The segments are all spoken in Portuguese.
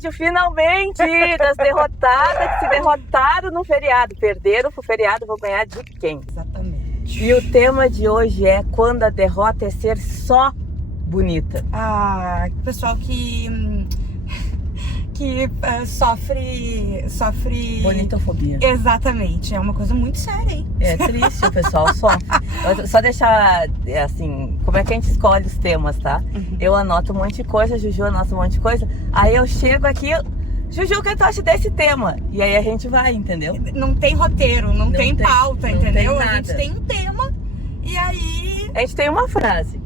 episódio, finalmente, das derrotadas que se derrotaram no feriado. Perderam pro feriado, vou ganhar de quem? Exatamente. E o tema de hoje é quando a derrota é ser só bonita. Ah, pessoal que sofre... Bonitofobia. Exatamente, é uma coisa muito séria, hein? É triste, o pessoal sofre. Só deixar, assim, como é que a gente escolhe os temas, tá? Eu anoto um monte de coisa, a Juju anota um monte de coisa. Aí eu chego aqui, Juju, o que tu acha desse tema? E aí a gente vai, entendeu? Não tem roteiro, não tem pauta, não entendeu? tem A gente tem um tema e aí... A gente tem uma frase.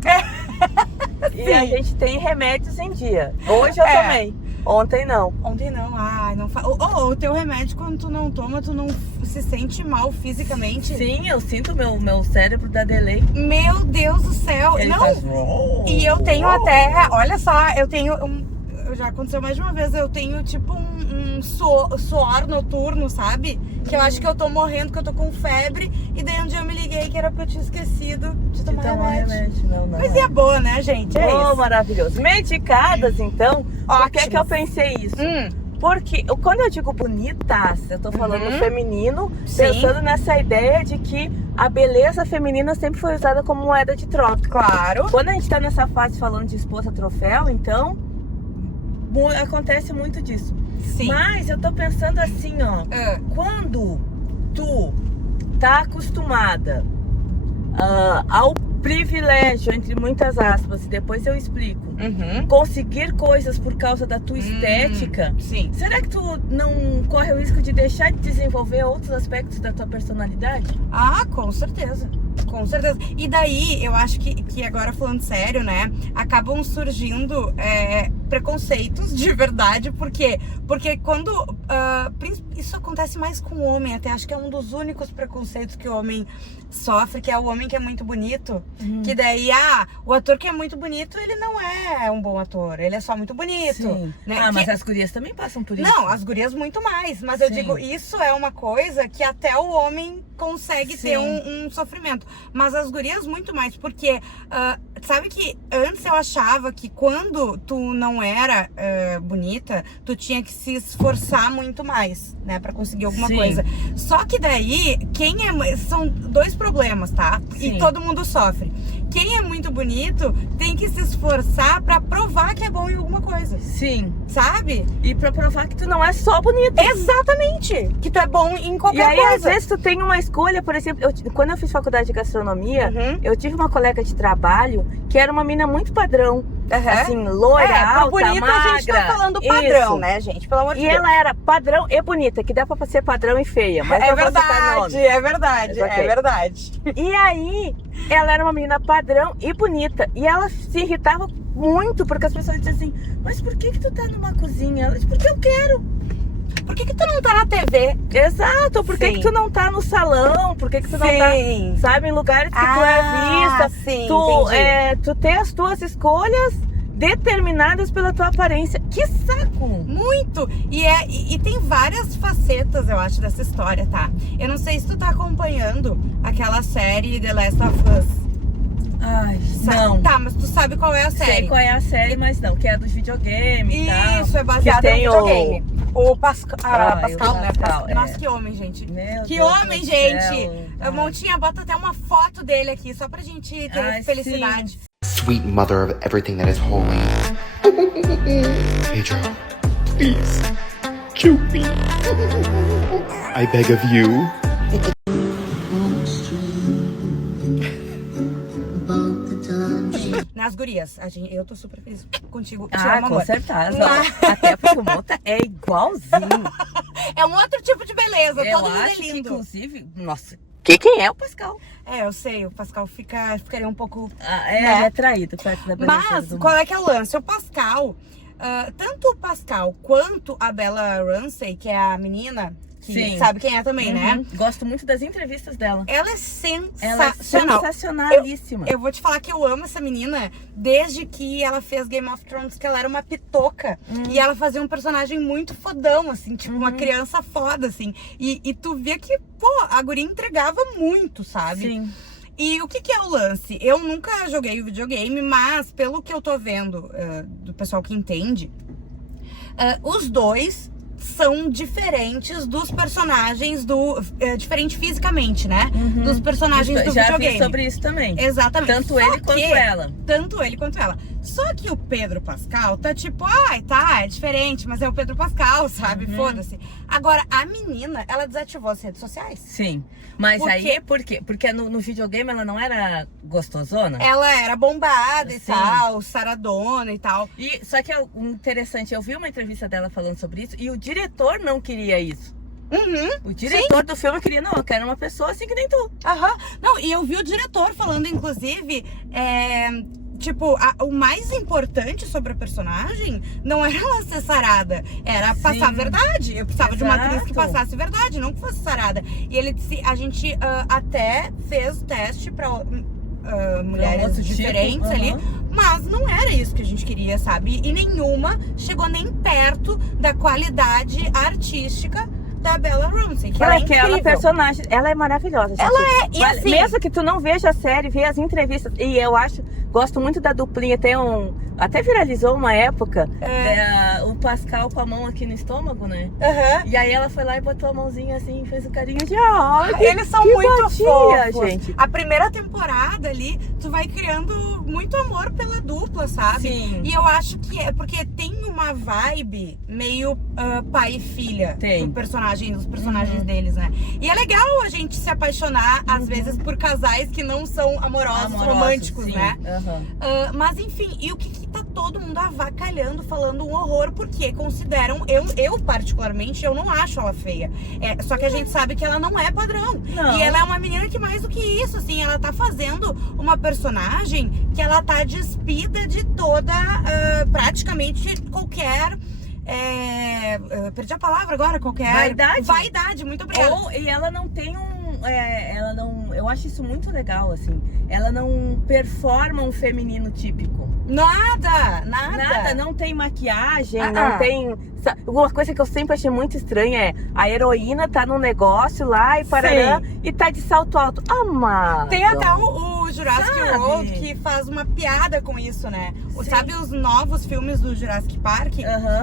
E a gente tem remédios em dia. Hoje eu tomei. Ontem não. Ontem não, não fala. O teu remédio, quando tu não toma, tu não se sente mal fisicamente? Sim, eu sinto meu cérebro dar delay. Meu Deus do céu. Ele não. faz... E eu tenho até, olha só, eu tenho já aconteceu mais de uma vez, eu tenho tipo um suor noturno, sabe? Que eu acho que eu tô morrendo, que eu tô com febre. E daí um dia eu me liguei que era porque eu tinha esquecido de tomar remédio. Não. Mas é boa, né, gente? É isso. Maravilhoso. Medicadas, então. Por que Ótimas. eu pensei isso? Porque quando eu digo bonitaça, eu tô falando feminino, pensando nessa ideia de que a beleza feminina sempre foi usada como moeda de troca. Claro. Quando a gente tá nessa fase falando de esposa troféu, então acontece muito disso. Sim. Mas eu tô pensando assim, ó. Quando tu tá acostumada ao privilégio, entre muitas aspas, e depois eu explico, conseguir coisas por causa da tua estética, sim. Será que tu não corre o risco de deixar de desenvolver outros aspectos da tua personalidade? Ah, com certeza. Com certeza. E daí, eu acho que agora falando sério, né, acabam surgindo preconceitos de verdade. Por quê? Porque quando... isso acontece mais com o homem, até acho que é um dos únicos preconceitos que o homem sofre, que é o homem que é muito bonito. Que daí, o ator que é muito bonito, ele não é um bom ator, ele é só muito bonito. Sim. Né? Mas as gurias também passam por isso. Não, as gurias muito mais. Mas eu digo, isso é uma coisa que até o homem consegue ter um sofrimento. Mas as gurias muito mais, porque sabe que antes eu achava que quando tu não era bonita, tu tinha que se esforçar muito mais, né, pra conseguir alguma coisa. Só que daí, são dois problemas, tá? E todo mundo sofre. Quem é muito bonito tem que se esforçar pra provar que é bom em alguma coisa. Sim. Sabe? E pra provar que tu não é só bonito. Exatamente! Que tu é bom em qualquer coisa. E aí, às vezes, tu tem uma escolha, por exemplo, quando eu fiz faculdade de gastronomia, eu tive uma colega de trabalho que era uma mina muito padrão. Assim, loira, alta, bonita, magra. a gente tá falando padrão, isso. né, gente? Pelo amor de E Deus. ela era padrão e bonita, que dá pra ser padrão e feia. Mas É não vou citar nomes. verdade, é verdade, Mas, ok. é verdade. E aí, ela era uma menina padrão e bonita. E ela se irritava muito, porque as pessoas diziam assim, mas por que tu tá numa cozinha? Ela disse, porque eu quero. Por que tu não tá na TV? Exato, por que tu não tá no salão? Por que tu não tá, sabe, em lugares que tu é vista? Sim, tu tem as tuas escolhas determinadas pela tua aparência. Que saco! Muito! E tem várias facetas, eu acho, dessa história, tá? Eu não sei se tu tá acompanhando aquela série The Last of Us. Ai, não. Tá, mas tu sabe qual é a série? Sei qual é a série, mas não, que é dos videogames e tal. Isso, é baseado no videogame. O Pascal, Pascal, né? Pascal, Nossa, que homem, gente. Meu Que Deus homem, do gente. céu. A Montinha bota até uma foto dele aqui, só pra gente ter felicidade. Sweet mother of everything that is holy. Pedro, please, choke me. I beg of you. Nas gurias, eu tô super feliz contigo. Te amo, Com amor. certeza. Até porque o Mota é igualzinho. É um outro tipo de beleza, Eu todo mundo é acho que, lindo. inclusive, nossa, quem é o Pascal? Eu sei, o Pascal ficaria um pouco... Ele é traído perto da beleza Mas, do qual é que é o lance? O Pascal, tanto o Pascal quanto a Bella Ramsey, que é a menina, que sabe quem é também, né? Gosto muito das entrevistas dela. Ela é sensacional. Ela é sensacionalíssima. Eu vou te falar que eu amo essa menina desde que ela fez Game of Thrones, que ela era uma pitoca. E ela fazia um personagem muito fodão, assim, tipo uma criança foda, assim. E tu via que, a guria entregava muito, sabe? Sim. E o que é o lance? Eu nunca joguei o videogame, mas pelo que eu tô vendo do pessoal que entende, Os dois são diferentes dos personagens diferente fisicamente, né? Dos personagens do videogame. Já vi sobre isso também. Exatamente. Tanto ele quanto ela. Tanto ele quanto ela. Só que o Pedro Pascal tá tipo, é diferente, mas é o Pedro Pascal, sabe? Foda-se. Agora, a menina, ela desativou as redes sociais. Sim. Mas aí, por quê? Porque no videogame ela não era gostosona? Ela era bombada e tal, saradona e tal. Só que é interessante, eu vi uma entrevista dela falando sobre isso e o diretor não queria isso. O diretor do filme queria, não, eu quero uma pessoa assim que nem tu. Não, e eu vi o diretor falando, inclusive, tipo, o mais importante sobre a personagem não era ela ser sarada, era passar a verdade. Eu precisava de uma atriz que passasse verdade, não que fosse sarada. E ele disse, a gente até fez o teste pra mulheres diferentes ali, mas não era isso que a gente queria, sabe? E nenhuma chegou nem perto da qualidade artística da Bella Ramsey, que ela é incrível. Personagem, ela é maravilhosa. Ela é, e assim... Mesmo que tu não veja a série, vê as entrevistas, e eu gosto muito da duplinha, até viralizou uma época, o Pascal com a mão aqui no estômago, né? E aí ela foi lá e botou a mãozinha assim, e fez o carinho de eles são muito fofos, gente. A primeira temporada ali, tu vai criando muito amor pela dupla, sabe? Sim. E eu acho que é porque tem uma vibe meio pai e filha dos personagens deles, né? E é legal a gente se apaixonar, às vezes, por casais que não são amorosos românticos, né? Mas enfim, e o que tá todo mundo avacalhando, falando um horror, porque consideram, eu particularmente, eu não acho ela feia. Só que a gente sabe que ela não é padrão. Não. E ela é uma menina que mais do que isso, assim, ela tá fazendo uma personagem que ela tá despida de toda, praticamente qualquer... perdi a palavra agora, qualquer... Vaidade, muito obrigada. E ela não tem eu acho isso muito legal, assim. Ela não performa um feminino típico. Nada. Não tem maquiagem, não tem... Uma coisa que eu sempre achei muito estranha é a heroína tá num negócio lá e parará, e tá de salto alto. Amado. Tem até o Jurassic World que faz uma piada com isso, né? Sabe os novos filmes do Jurassic Park?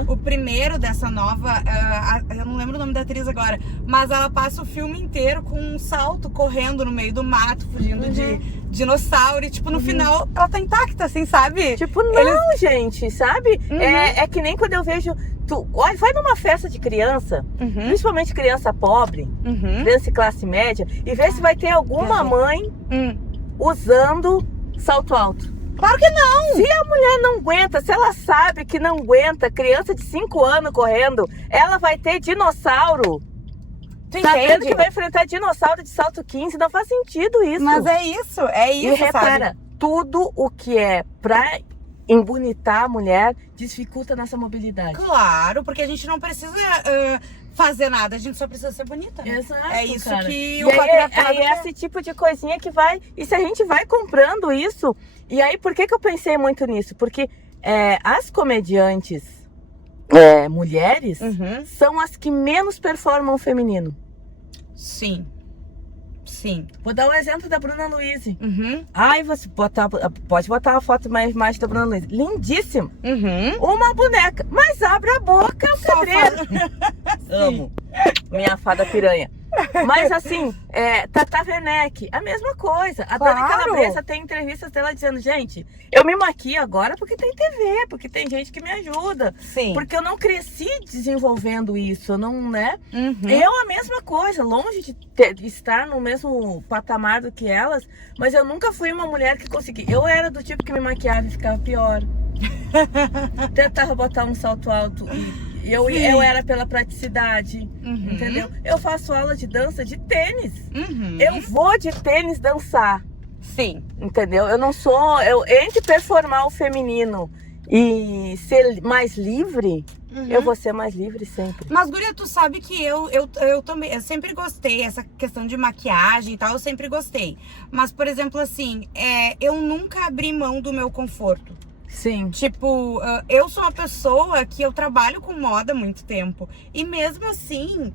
O primeiro dessa nova, eu não lembro o nome da atriz agora, mas ela passa o filme inteiro com um salto correndo no meio do mato, fugindo de dinossauro, e tipo, no final ela tá intacta, assim, sabe? Tipo, não, gente, sabe? É que nem quando eu vejo... vai numa festa de criança, principalmente criança pobre, criança de classe média, e vê se vai ter alguma mãe usando salto alto. Claro que não! Se a mulher não aguenta, se ela sabe que não aguenta, criança de 5 anos correndo, ela vai ter dinossauro. Sabendo que vai enfrentar dinossauro de salto 15, não faz sentido isso. Mas é isso, e repara, sabe? Tudo o que é pra embonitar a mulher dificulta a nossa mobilidade. Claro, porque a gente não precisa fazer nada, a gente só precisa ser bonita, né? Exato, é isso, cara. Que o patriarcado é esse tipo de coisinha que vai... E se a gente vai comprando isso... E aí, por que eu pensei muito nisso? Porque as comediantes mulheres são as que menos performam o feminino. Sim. Vou dar um exemplo da Bruna Luiz. Ai, você pode botar uma foto mais da Bruna Luiz. Lindíssima. Uma boneca. Mas abre a boca, é o pedreiro. Amo. Minha fada piranha. Mas assim, Tata Werneck, a mesma coisa. A Dani Calabresa tem entrevistas dela dizendo, gente, eu me maquio agora porque tem TV, porque tem gente que me ajuda. Porque eu não cresci desenvolvendo isso, não, né? Eu a mesma coisa, longe de estar no mesmo patamar do que elas, mas eu nunca fui uma mulher que consegui. Eu era do tipo que me maquiava e ficava pior. Tentava botar um salto alto e eu era pela praticidade, entendeu? Eu faço aula de dança de tênis. Eu vou de tênis dançar. Entendeu? Eu não sou... entre performar o feminino e ser mais livre, eu vou ser mais livre sempre. Mas, guria, tu sabe que eu também... Eu sempre gostei, essa questão de maquiagem e tal, eu sempre gostei. Mas, por exemplo, assim, eu nunca abri mão do meu conforto. Tipo, eu sou uma pessoa que eu trabalho com moda há muito tempo. E mesmo assim,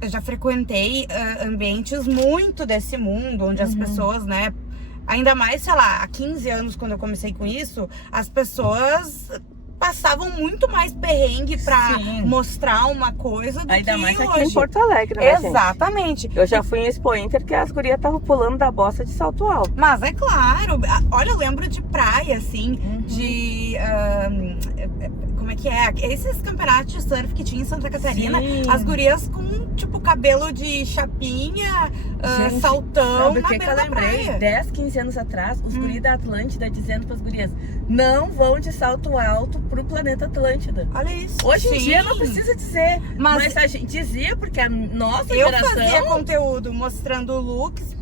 eu já frequentei ambientes muito desse mundo, onde as pessoas, né... Ainda mais, sei lá, há 15 anos, quando eu comecei com isso, as pessoas passavam muito mais perrengue pra Sim. mostrar uma coisa do Ainda que mais hoje. aqui em Porto Alegre, né, gente? Exatamente. Eu já fui em Expo Inter que as gurias estavam pulando da bosta de salto alto. Mas é claro, olha, eu lembro de praia, assim, de... como é que é? Esses campeonatos de surf que tinha em Santa Catarina, Sim. as gurias com, tipo, cabelo de chapinha, Gente, saltão, sabe o na que eu beira da lembrei? praia. 10, 15 anos atrás, os guris da Atlântida dizendo pras gurias, não vão de salto alto pro planeta Atlântida. Olha isso. Hoje em Sim. dia não precisa dizer, Mas- mas a gente dizia porque a nossa Eu geração... fazia conteúdo mostrando looks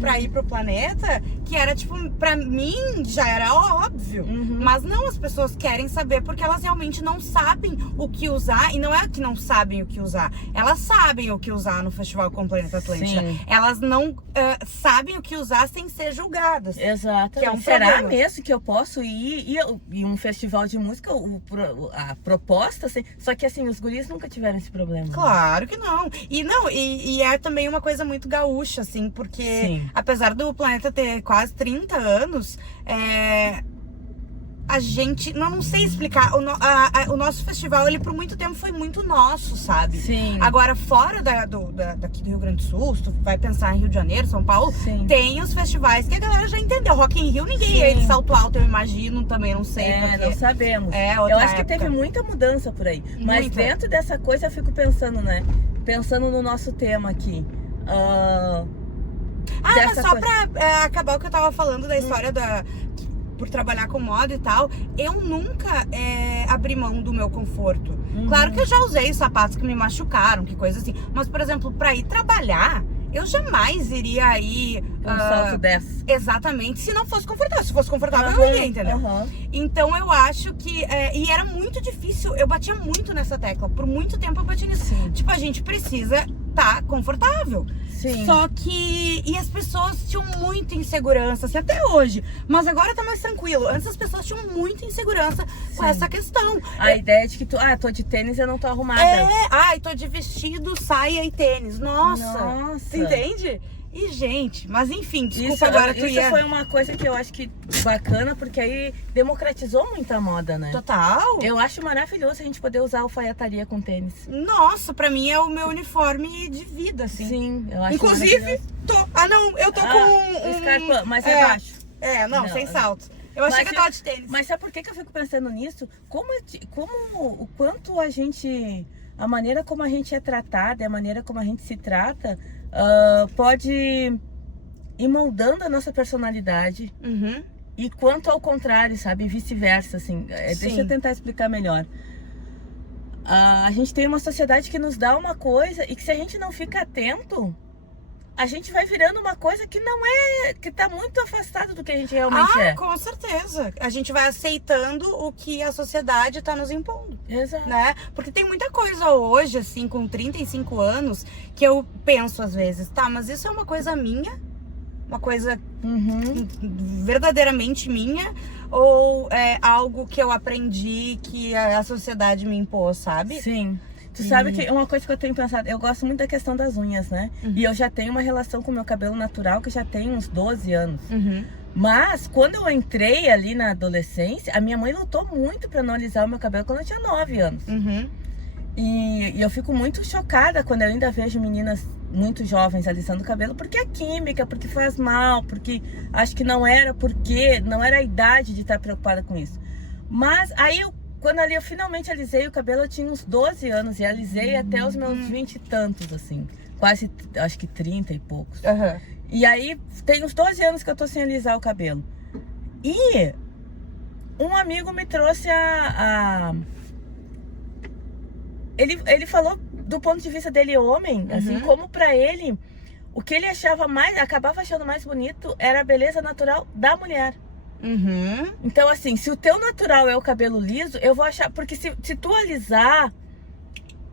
pra ir pro planeta, que era, tipo, pra mim já era óbvio. Mas não, as pessoas querem saber porque elas realmente não sabem o que usar. E não é que não sabem o que usar. Elas sabem o que usar no Festival com o Planeta Atlântida. Sim. Elas não sabem o que usar sem ser julgadas. Exato. Que é um Será problema. mesmo que eu posso ir e um festival de música, a proposta, assim, só que assim, os guris nunca tiveram esse problema. né? Claro que não. E é também uma coisa muito gaúcha, assim, porque Sim. apesar do planeta ter quase 30 anos, a gente, não sei explicar, o nosso festival, ele por muito tempo foi muito nosso, sabe? Sim. Agora, fora daqui do Rio Grande do Sul, se tu vai pensar em Rio de Janeiro, São Paulo, Sim. tem os festivais que a galera já entendeu. Rock in Rio, ninguém ia de salto alto, eu imagino, também não sei. porque não sabemos. é outra Eu acho que época. teve muita mudança por aí. Mas Muita. dentro dessa coisa eu fico pensando, né? Pensando no nosso tema aqui. mas dessa só coisa. pra acabar o que eu tava falando da história por trabalhar com moda e tal, eu nunca abri mão do meu conforto. Claro que eu já usei sapatos que me machucaram, que coisa assim. Mas, por exemplo, pra ir trabalhar, eu jamais iria ir... Um salto dessa. Exatamente, se não fosse confortável. Se fosse confortável, eu ia, entendeu? Então eu acho que... e era muito difícil, eu batia muito nessa tecla. Por muito tempo eu bati nisso. Sim. Tipo, a gente precisa estar confortável. Sim. Só que... E as pessoas tinham muita insegurança, assim, até hoje. Mas agora tá mais tranquilo. Antes as pessoas tinham muita insegurança com Sim. essa questão. A ideia de que tô de tênis, eu não tô arrumada. Ai, tô de vestido, saia e tênis. Nossa. Nossa. Entende? E, gente, mas enfim, desculpa Isso, agora tu isso ia... foi uma coisa que eu acho que bacana, porque aí democratizou muito a moda, né? Total. Eu acho maravilhoso a gente poder usar alfaiataria com tênis. Nossa, pra mim é o meu uniforme de vida, assim. Sim, eu acho Inclusive, maravilhoso. eu tô com Scarpa, mas é baixo. Não, sem saltos. Eu achei que eu tava de tênis. Mas sabe por que eu fico pensando nisso? Como o quanto a gente... A maneira como a gente é tratada, a maneira como a gente se trata, pode ir moldando a nossa personalidade. E quanto ao contrário, sabe? Vice-versa, assim. Deixa eu tentar explicar melhor. A gente tem uma sociedade que nos dá uma coisa e que se a gente não fica atento, a gente vai virando uma coisa que não é... Que tá muito afastado do que a gente realmente é. Com certeza. A gente vai aceitando o que a sociedade tá nos impondo. Exato. Né? Porque tem muita coisa hoje, assim, com 35 anos, que eu penso às vezes, tá, mas isso é uma coisa minha? Uma coisa verdadeiramente minha? Ou é algo que eu aprendi que a sociedade me impôs, sabe? Sim. Tu sabe que uma coisa que eu tenho pensado, eu gosto muito da questão das unhas, né? E eu já tenho uma relação com o meu cabelo natural que já tem uns 12 anos. Mas quando eu entrei ali na adolescência, a minha mãe lutou muito pra não alisar o meu cabelo quando eu tinha 9 anos. E eu fico muito chocada quando eu ainda vejo meninas muito jovens alisando o cabelo, porque é química, porque faz mal, porque acho que não era a idade de estar preocupada com isso. Mas aí quando ali eu finalmente alisei o cabelo, eu tinha uns 12 anos e alisei até os meus 20 e tantos, assim. Quase, acho que 30 e poucos. E aí, tem uns 12 anos que eu tô sem alisar o cabelo. E um amigo me trouxe Ele falou do ponto de vista dele, homem, assim, como pra ele, o que ele acabava achando mais bonito era a beleza natural da mulher. Então, assim, se o teu natural é o cabelo liso, eu vou achar... Porque se tu alisar,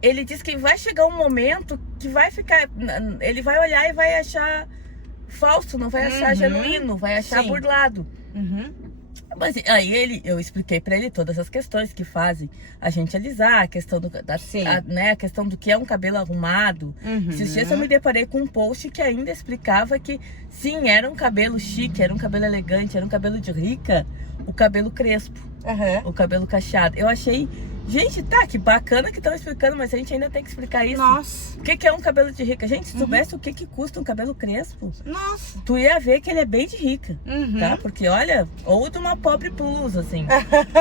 ele diz que vai chegar um momento que vai ficar... Ele vai olhar e vai achar falso, não vai achar genuíno, vai achar burlado. Mas aí eu expliquei pra ele todas as questões que fazem a gente alisar, a questão a questão do que é um cabelo arrumado. Esses dias eu me deparei com um post que ainda explicava que sim, era um cabelo chique, era um cabelo elegante, era um cabelo de rica, o cabelo crespo, o cabelo cacheado. Eu achei, gente, tá, que bacana que estão explicando, mas a gente ainda tem que explicar isso. Nossa. O que é um cabelo de rica? Gente, se soubesse o que custa um cabelo crespo, nossa, tu ia ver que ele é bem de rica, tá? Porque olha, ou de uma pobre plus, assim,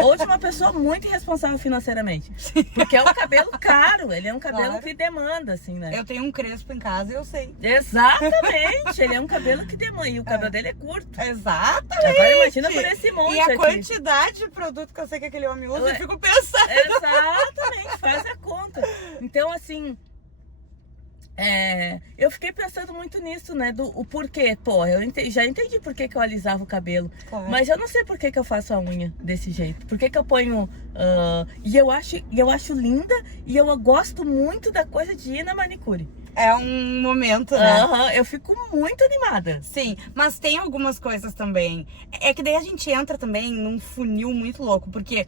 ou de uma pessoa muito irresponsável financeiramente. Porque é um cabelo caro, ele é um cabelo que demanda, assim, né? Eu tenho um crespo em casa e eu sei. Exatamente, ele é um cabelo que demanda, e o cabelo dele é curto. Exatamente. Agora imagina por esse monte e a aqui. quantidade de produto que eu sei que aquele homem usa, eu fico pensando. Exatamente, faz a conta. Então, assim, eu fiquei pensando muito nisso, né? O porquê. Pô, já entendi por que eu alisava o cabelo. Claro. Mas eu não sei por que eu faço a unha desse jeito. Por que eu ponho... E eu acho linda, e eu gosto muito da coisa de ir na manicure. É um momento, né? Eu fico muito animada. Sim, mas tem algumas coisas também. É que daí a gente entra também num funil muito louco, porque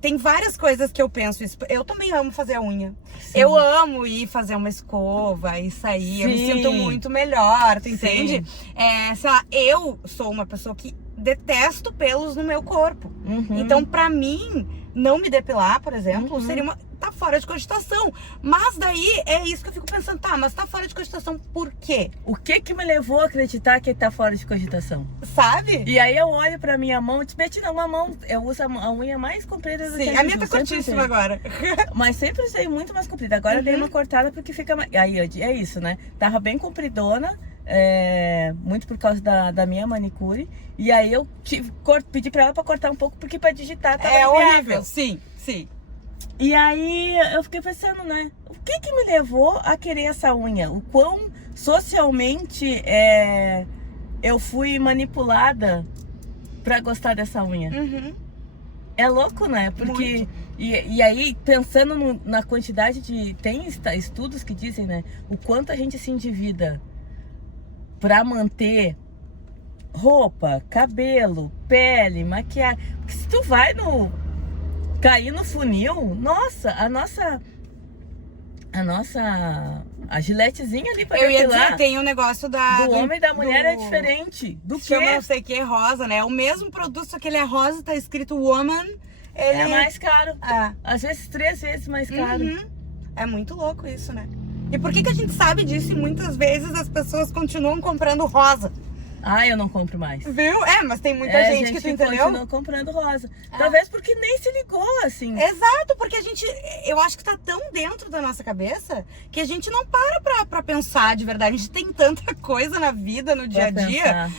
tem várias coisas que eu penso isso. Eu também amo fazer a unha. Sim. Eu amo ir fazer uma escova e sair. Sim. Eu me sinto muito melhor, tu entende? Sei lá, eu sou uma pessoa que detesto pelos no meu corpo. Então, pra mim, não me depilar, por exemplo, seria tá fora de cogitação. Mas daí é isso que eu fico pensando, tá, mas tá fora de cogitação por quê? O que me levou a acreditar que tá fora de cogitação? Sabe? E aí eu olho pra minha mão, Betina, uma mão, eu uso a unha mais comprida do que a minha tá curtíssima agora. Mas sempre usei muito mais comprida. Agora eu dei uma cortada porque fica mais... Aí é isso, né? Tava bem compridona, muito por causa da minha manicure. E aí eu pedi pra ela pra cortar um pouco, porque pra digitar tava horrível. Sim. E aí eu fiquei pensando, né? O que me levou a querer essa unha? O quão socialmente eu fui manipulada pra gostar dessa unha. É louco, né? Porque... E aí, pensando na quantidade de... Tem estudos que dizem, né? O quanto a gente se endivida pra manter roupa, cabelo, pele, maquiagem. Porque se tu vai cair no funil, nossa, a giletezinha ali pra depilar. Eu ia dizer, tem um negócio do homem e da mulher é diferente. Do que? Chama não sei o que, rosa, né? O mesmo produto, só que ele é rosa, tá escrito woman. Ele é mais caro. Às vezes 3 vezes mais caro. É muito louco isso, né? E por que a gente sabe disso e muitas vezes as pessoas continuam comprando rosa? Eu não compro mais. Viu? Mas tem muita gente que tu entendeu? Continua comprando rosa. Talvez porque nem se ligou, assim. Exato, porque eu acho que tá tão dentro da nossa cabeça que a gente não pra pensar de verdade. A gente tem tanta coisa na vida, no dia a dia,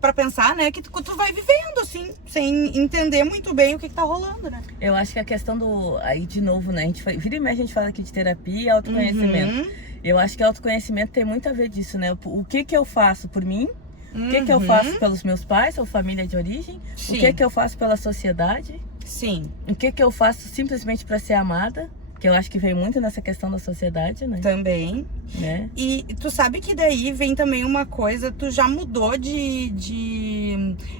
pra pensar, né? Que tu vai vivendo, assim, sem entender muito bem o que tá rolando, né? Eu acho que a questão aí de novo, né? Vira e mexe, a gente fala aqui de terapia e autoconhecimento. Eu acho que autoconhecimento tem muito a ver disso, né? O que eu faço por mim? O que eu faço pelos meus pais ou família de origem? Sim. O que eu faço pela sociedade? Sim. O que eu faço simplesmente para ser amada? Que eu acho que veio muito nessa questão da sociedade, né? Também. Né? E tu sabe que daí vem também uma coisa, tu já mudou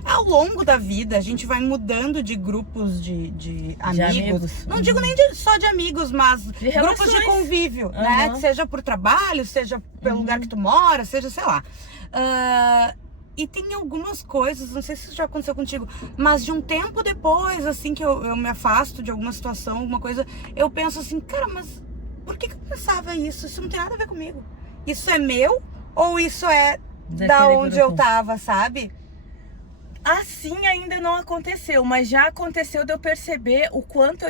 ao longo da vida, a gente vai mudando de grupos de amigos. Não digo nem só de amigos, mas de grupos de convívio, né? Seja por trabalho, seja pelo lugar que tu mora, seja, sei lá. E tem algumas coisas, não sei se isso já aconteceu contigo, mas de um tempo depois, assim, que eu me afasto de alguma situação, alguma coisa, eu penso assim, cara, mas por que eu pensava isso? Isso não tem nada a ver comigo. Isso é meu ou isso é da onde eu tava, sabe? Assim ainda não aconteceu, mas já aconteceu de eu perceber o quanto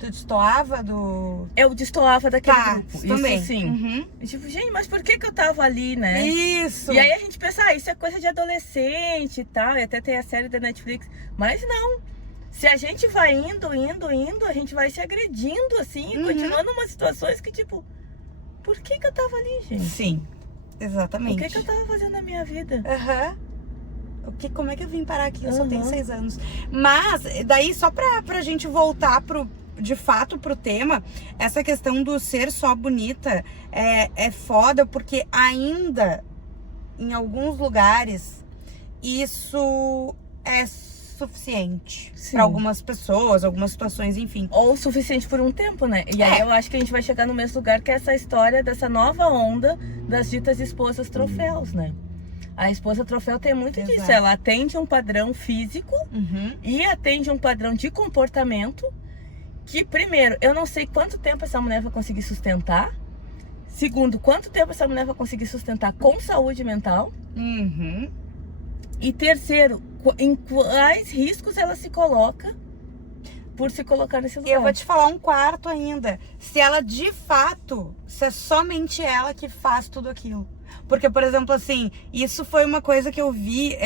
Tu destoava do... Eu destoava daquele grupo. Também. Isso sim. Tipo, gente, mas por que eu tava ali, né? Isso. E aí a gente pensa, isso é coisa de adolescente e tal. E até tem a série da Netflix. Mas não. Se a gente vai indo, a gente vai se agredindo, assim. E continuando umas situações que, tipo... Por que eu tava ali, gente? Sim. Exatamente. O que eu tava fazendo na minha vida? Como é que eu vim parar aqui? Eu só tenho 6 anos. Mas, daí, só pra gente voltar de fato pro tema, essa questão do ser só bonita é foda, porque ainda em alguns lugares, isso é suficiente para algumas pessoas, algumas situações, enfim. Ou suficiente por um tempo, né? E aí eu acho que a gente vai chegar no mesmo lugar, que é essa história dessa nova onda das ditas esposas troféus, né? A esposa troféu tem muito disso. Ela atende um padrão físico e atende um padrão de comportamento que, primeiro, eu não sei quanto tempo essa mulher vai conseguir sustentar. Segundo, quanto tempo essa mulher vai conseguir sustentar com saúde mental. E terceiro, em quais riscos ela se coloca por se colocar nesse lugar. Eu vou te falar um quarto ainda. Se ela de fato, se é somente ela que faz tudo aquilo. Porque, por exemplo, assim, isso foi uma coisa que eu vi,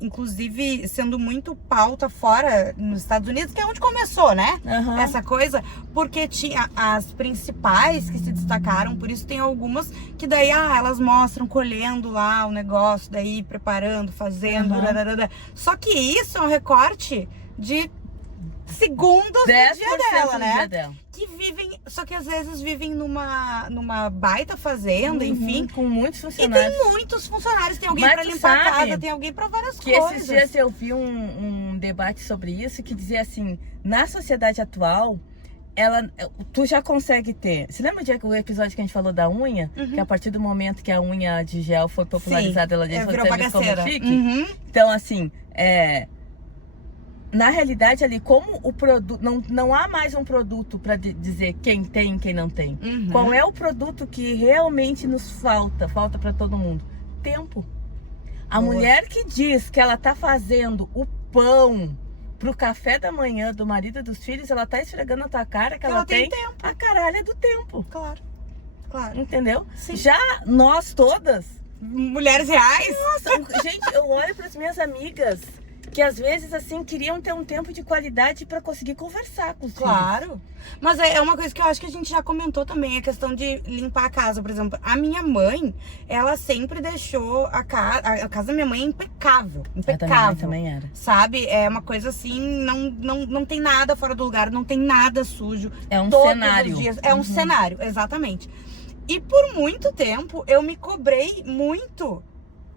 inclusive sendo muito pauta fora nos Estados Unidos, que é onde começou, né? Essa coisa, porque tinha as principais que se destacaram, por isso tem algumas que daí, elas mostram colhendo lá o negócio, daí preparando, fazendo, só que isso é um recorte de segundos do dia dela, né? Que vivem, só que às vezes vivem numa baita fazenda, enfim. Com muitos funcionários. E tem muitos funcionários, tem alguém pra limpar a casa, tem alguém pra várias que coisas. Esses dias eu vi um debate sobre isso, que dizia assim, na sociedade atual, tu já consegue ter... Você lembra do episódio que a gente falou da unha? Que a partir do momento que a unha de gel foi popularizada, ela virou bagaceira. Então, assim, na realidade ali, como o produto, não há mais um produto para dizer quem tem e quem não tem. Qual é o produto que realmente nos falta para todo mundo? Tempo. A mulher que diz que ela tá fazendo o pão pro café da manhã do marido e dos filhos, ela tá esfregando na tua cara que ela tem tempo. A caralha do tempo. Claro. Entendeu? Sim. Já nós todas, mulheres reais. Nossa, gente, eu olho para as minhas amigas que às vezes, assim, queriam ter um tempo de qualidade para conseguir conversar com os filhos. Mas é uma coisa que eu acho que a gente já comentou também, a questão de limpar a casa. Por exemplo, a minha mãe, ela sempre deixou a casa da minha mãe é impecável. Impecável. Também era. Sabe? É uma coisa assim, não tem nada fora do lugar, não tem nada sujo. É um Todos cenário. Os dias. É um cenário, exatamente. E por muito tempo, eu me cobrei muito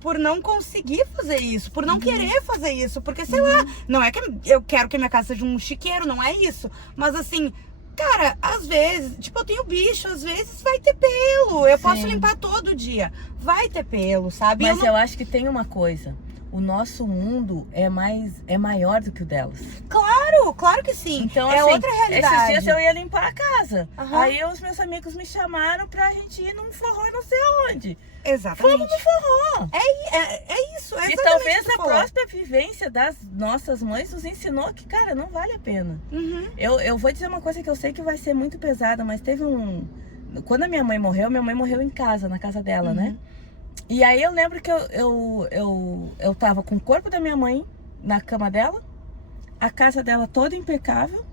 por não conseguir fazer isso, por não querer fazer isso, porque sei lá, não é que eu quero que a minha casa seja um chiqueiro, não é isso, mas assim, cara, às vezes, tipo, eu tenho bicho, às vezes vai ter pelo, eu posso limpar todo dia, vai ter pelo, sabe? Mas eu acho que tem uma coisa, o nosso mundo é maior do que o delas. Claro que sim. Então, é assim, outra realidade. Esses dias eu ia limpar a casa, aí os meus amigos me chamaram pra gente ir num forró não sei onde. Exatamente. Fomos no forró. É isso. É e talvez a própria vivência das nossas mães nos ensinou que, cara, não vale a pena. Eu vou dizer uma coisa que eu sei que vai ser muito pesada, mas teve quando a minha mãe morreu em casa, na casa dela, né? E aí eu lembro que eu tava com o corpo da minha mãe na cama dela, a casa dela toda impecável,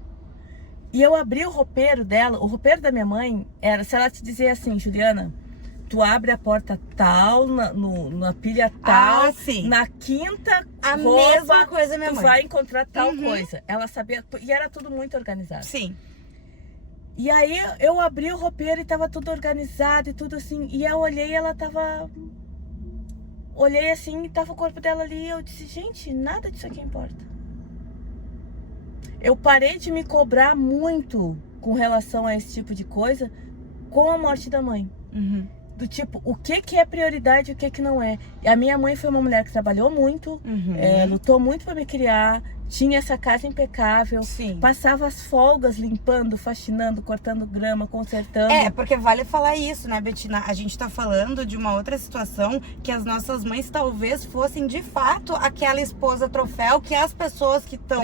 e eu abri o roupeiro dela. O roupeiro da minha mãe era, se ela te dizer assim, Juliana, tu abre a porta tal, na pilha tal, na quinta a roupa, mesma coisa minha tu mãe. vai encontrar tal coisa. Ela sabia, e era tudo muito organizado. Sim. E aí eu abri o roupeiro e tava tudo organizado e tudo assim, e eu olhei e ela tava... Olhei assim e tava o corpo dela ali, e eu disse, gente, nada disso aqui importa. Eu parei de me cobrar muito com relação a esse tipo de coisa com a morte da mãe. Do tipo, o que é prioridade e o que não é. E a minha mãe foi uma mulher que trabalhou muito, lutou muito para me criar, tinha essa casa impecável, passava as folgas limpando, faxinando, cortando grama, consertando. Porque vale falar isso, né, Betina? A gente tá falando de uma outra situação que as nossas mães talvez fossem de fato aquela esposa troféu que as pessoas que estão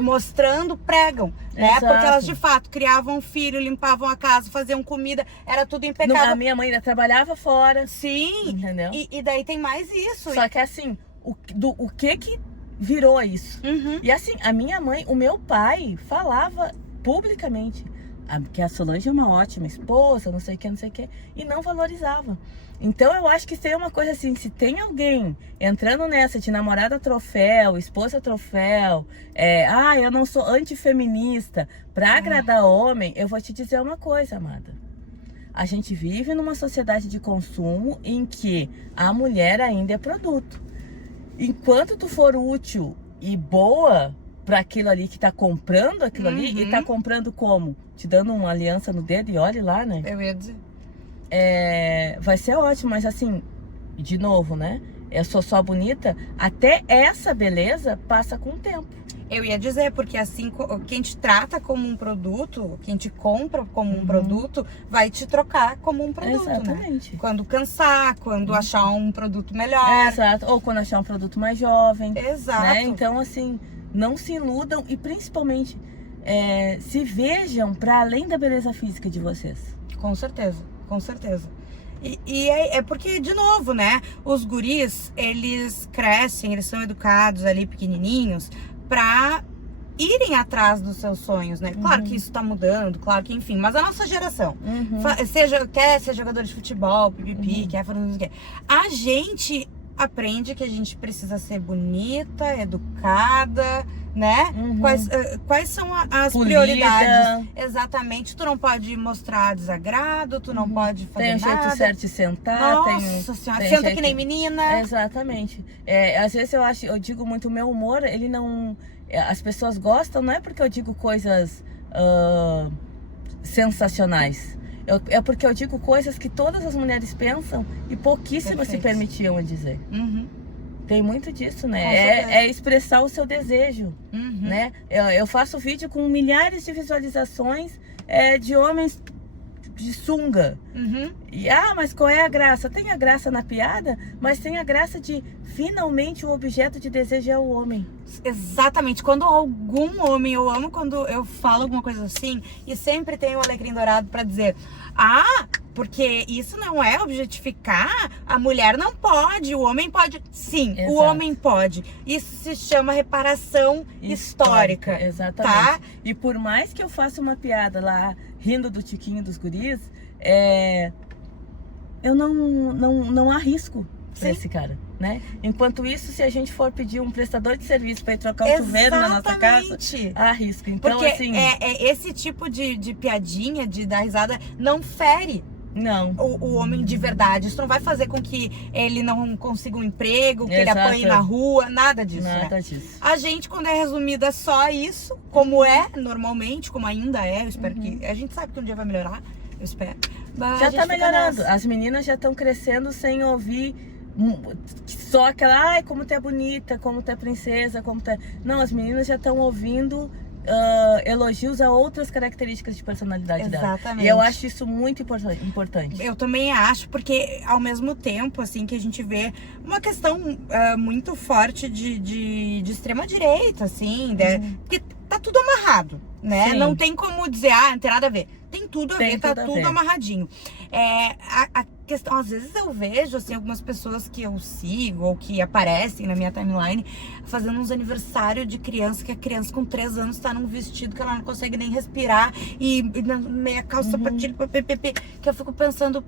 mostrando pregam, né? Exato. Porque elas de fato criavam um filho, limpavam a casa, faziam comida, era tudo impecável. A minha mãe ainda trabalhava fora. Sim. Entendeu? E daí tem mais isso. Só que assim, o que virou isso? E assim, a minha mãe, o meu pai falava publicamente que a Solange é uma ótima esposa, não sei o que, e não valorizava. Então eu acho que isso é uma coisa assim, se tem alguém entrando nessa de namorada troféu, esposa troféu, eu não sou antifeminista, pra agradar homem, eu vou te dizer uma coisa, amada. A gente vive numa sociedade de consumo em que a mulher ainda é produto. Enquanto tu for útil e boa para aquilo ali que tá comprando aquilo ali, e tá comprando como? Te dando uma aliança no dedo e olhe lá, né? Eu ia dizer. Vai ser ótimo, mas assim, de novo, né? Eu sou só bonita, até essa beleza passa com o tempo. Eu ia dizer, porque assim, quem te trata como um produto, quem te compra como um produto, vai te trocar como um produto, exatamente, né? Quando cansar, quando achar um produto melhor. Exato, ou quando achar um produto mais jovem. Exato. Né? Então, assim, não se iludam e principalmente se vejam para além da beleza física de vocês. Com certeza, com certeza. E é porque, de novo, né? Os guris, eles crescem, eles são educados ali pequenininhos pra irem atrás dos seus sonhos, né? Claro que isso tá mudando, claro que enfim, mas a nossa geração, quer ser jogador de futebol, pipipi, quer fazer o que, a gente aprende que a gente precisa ser bonita, educada, né? Quais são as polida, prioridades? Exatamente. Tu não pode mostrar desagrado, tu não pode fazer nada. Tem um jeito certo de sentar. Nossa senhora, senta jeito... que nem menina. Exatamente. Às vezes eu digo muito, o meu humor, ele não... As pessoas gostam, não é porque eu digo coisas sensacionais. É porque eu digo coisas que todas as mulheres pensam e pouquíssimas se permitiam a dizer. Tem muito disso, né? É expressar o seu desejo, né? Eu faço vídeo com milhares de visualizações de homens de sunga. E, mas qual é a graça? Tem a graça na piada, mas tem a graça de finalmente o objeto de desejo é o homem. Exatamente. Quando algum homem, eu amo quando eu falo alguma coisa assim, e sempre tem o alecrim dourado pra dizer, porque isso não é objetificar, a mulher não pode, o homem pode. Sim, exato. O homem pode. Isso se chama reparação histórica. Exatamente. Tá? E por mais que eu faça uma piada lá, rindo do tiquinho dos guris, eu não arrisco pra esse cara, né? Enquanto isso, se a gente for pedir um prestador de serviço para ir trocar o chuveiro na nossa casa, arrisco. Então, porque assim, esse tipo de piadinha, de dar risada, não fere não o homem de verdade. Isso não vai fazer com que ele não consiga um emprego, que ele apanhe na rua, nada disso. Nada disso. A gente, quando é resumida só isso, como é normalmente, como ainda é, eu espero que... A gente sabe que um dia vai melhorar, eu espero. Já tá melhorando. As meninas já estão crescendo sem ouvir só aquela, como tu é bonita, como tu é princesa, como tu é... Não, as meninas já estão ouvindo elogios a outras características de personalidade dela. E eu acho isso muito importante. Eu também acho, porque ao mesmo tempo, assim, que a gente vê uma questão muito forte de extrema direita, assim, porque tá tudo amarrado, né? Sim. Não tem como dizer, não tem nada a ver. Tem tudo a ver, tá tudo amarradinho. A questão, às vezes eu vejo, assim, algumas pessoas que eu sigo ou que aparecem na minha timeline fazendo uns aniversários de criança, que a criança com 3 anos tá num vestido que ela não consegue nem respirar e na meia calça sapatilha, que eu fico pensando,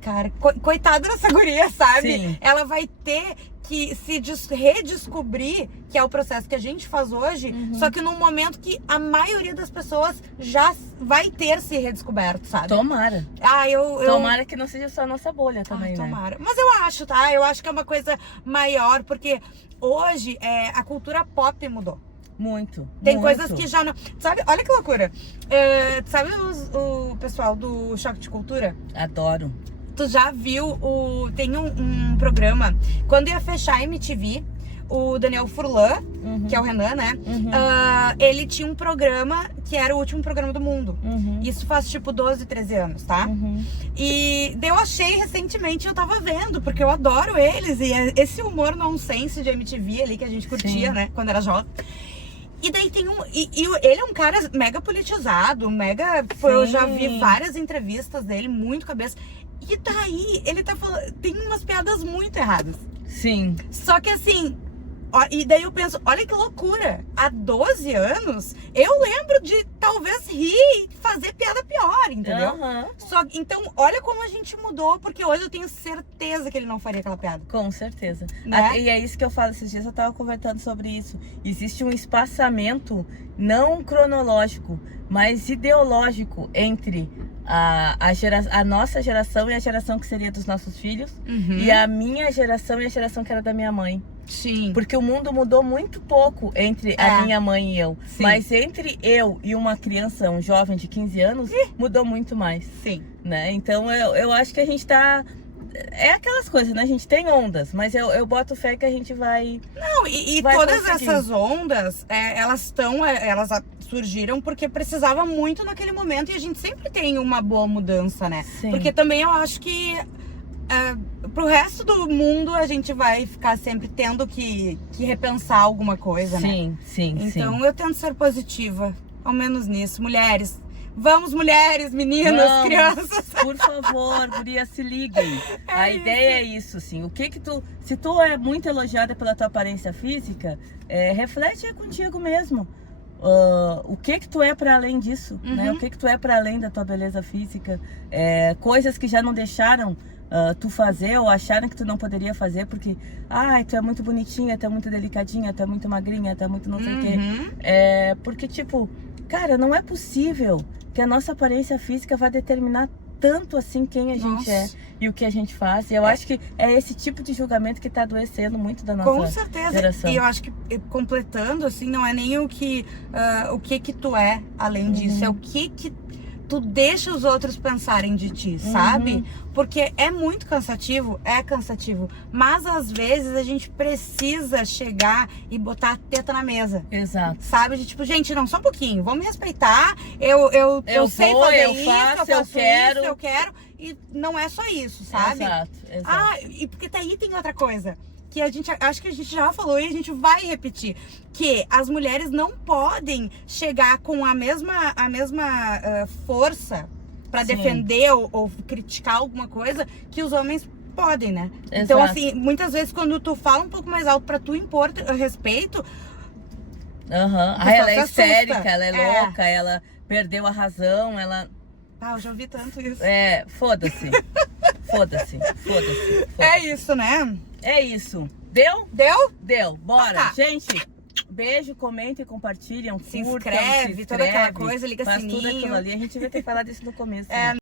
cara, coitada dessa guria, sabe? Sim. Ela vai ter que se redescobrir, que é o processo que a gente faz hoje, só que num momento que a maioria das pessoas já vai ter se redescoberto, sabe? Tomara. Tomara que não seja só a nossa bolha também, né? Tomara. Mas eu acho, tá? Eu acho que é uma coisa maior, porque hoje a cultura pop mudou. Muito. Tem coisas que já não... Sabe? Olha que loucura. Sabe o pessoal do Choque de Cultura? Adoro. Tu já viu tem um programa, quando ia fechar a MTV, o Daniel Furlan, que é o Renan, né? Ele tinha um programa que era o último programa do mundo. Isso faz tipo 12, 13 anos, tá? E eu achei recentemente, eu tava vendo, porque eu adoro eles. E esse humor nonsense de MTV ali que a gente curtia, né? Quando era jovem. E daí tem ele é um cara mega politizado, mega... Eu já vi várias entrevistas dele, muito cabeça. E daí, ele tá falando... Tem umas piadas muito erradas. Sim. Só que assim... E daí eu penso, olha que loucura. Há 12 anos, eu lembro de talvez rir e fazer piada pior, entendeu? Então, olha como a gente mudou, porque hoje eu tenho certeza que ele não faria aquela piada. Com certeza. Né? E é isso que eu falo, esses dias eu tava conversando sobre isso. Existe um espaçamento não cronológico, mas ideológico entre a nossa geração e a geração que seria dos nossos filhos, e a minha geração e a geração que era da minha mãe. Sim. Porque o mundo mudou muito pouco entre a minha mãe e eu. Sim. Mas entre eu e uma criança, um jovem de 15 anos, mudou muito mais. Sim. Né? Então eu acho que a gente tá... É aquelas coisas, né? A gente tem ondas, mas eu boto fé que a gente vai... Não, e vai todas conseguir. essas ondas, elas surgiram porque precisava muito naquele momento, e a gente sempre tem uma boa mudança, né? Sim. Porque também eu acho que pro resto do mundo a gente vai ficar sempre tendo que repensar alguma coisa, né? Sim, sim, Então eu tento ser positiva, ao menos nisso. Mulheres, vamos mulheres, meninas, Vamos, crianças. por favor, gurias, se liguem. A ideia é isso, assim. Se tu é muito elogiada pela tua aparência física, reflete contigo mesmo. O que tu é para além disso, né? O que tu é para além da tua beleza física, coisas que já não deixaram tu fazer ou acharam que tu não poderia fazer porque tu é muito bonitinha, tu é muito delicadinha, tu é muito magrinha, tu é muito não sei o quê. Porque tipo, cara, não é possível que a nossa aparência física vai determinar tanto assim quem a gente é e o que a gente faz. E eu acho que é esse tipo de julgamento que tá adoecendo muito da nossa geração. Com certeza. E eu acho que, completando, assim, não é nem o que tu é além disso, é o que tu deixa os outros pensarem de ti, sabe? Porque é muito cansativo, mas às vezes a gente precisa chegar e botar a teta na mesa. Exato. Sabe? De tipo, gente, não, só um pouquinho, vamos me respeitar, eu sei fazer isso, eu quero, e não é só isso, sabe? Exato. E porque daí tem outra coisa que acho que a gente já falou e a gente vai repetir, que as mulheres não podem chegar com a mesma força pra defender ou criticar alguma coisa que os homens podem, né? Exato. Então, assim, muitas vezes quando tu fala um pouco mais alto pra tu impor respeito, ela é histérica, ela é louca, ela perdeu a razão, ela... eu já ouvi tanto isso. Foda-se. Foda-se. É isso, né? É isso. Deu? Deu. Bora. Então tá. Gente, beijo, comentem, compartilhem, Se curtam, inscreve, toda aquela coisa, liga faz sininho. tudo aquilo ali. A gente devia ter falado isso no começo. É, né?